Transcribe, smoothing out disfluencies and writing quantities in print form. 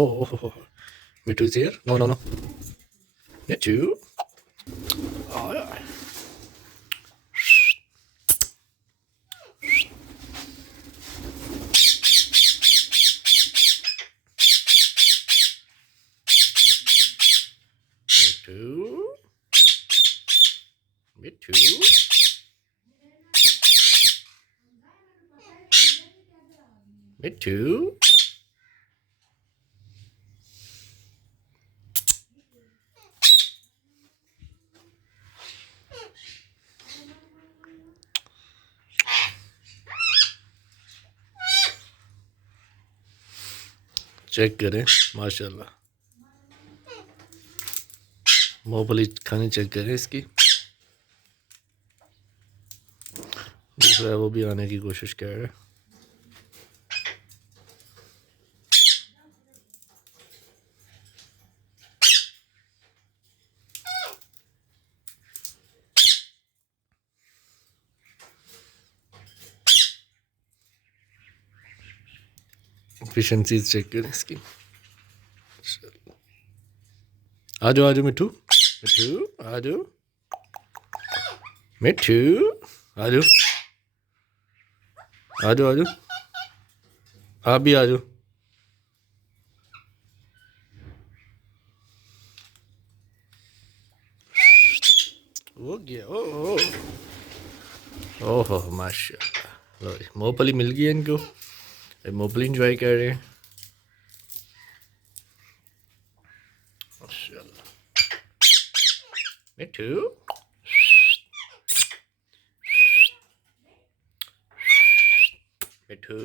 Oh, Mittu's here. No, no, no. Mittu. Oh, yeah. Mittu. Mittu. Mittu. Check करें माशाल्लाह मूंगफली खानी चेक करें इसकी दूसरा है वो भी आने की कोशिश कर रहा है एफिशिएंसीज चेक करें इसकी आ जाओ मिठू मिठू आ जाओ मिठू आ जाओ आ जाओ आ जाओ आप भी आ जाओ हो गया ओहो माशाल्लाह लो मूंगफली मिल गई है इनको मूंगफली इंजॉय कर रहे हैं माशाल्लाह मिठू मिठू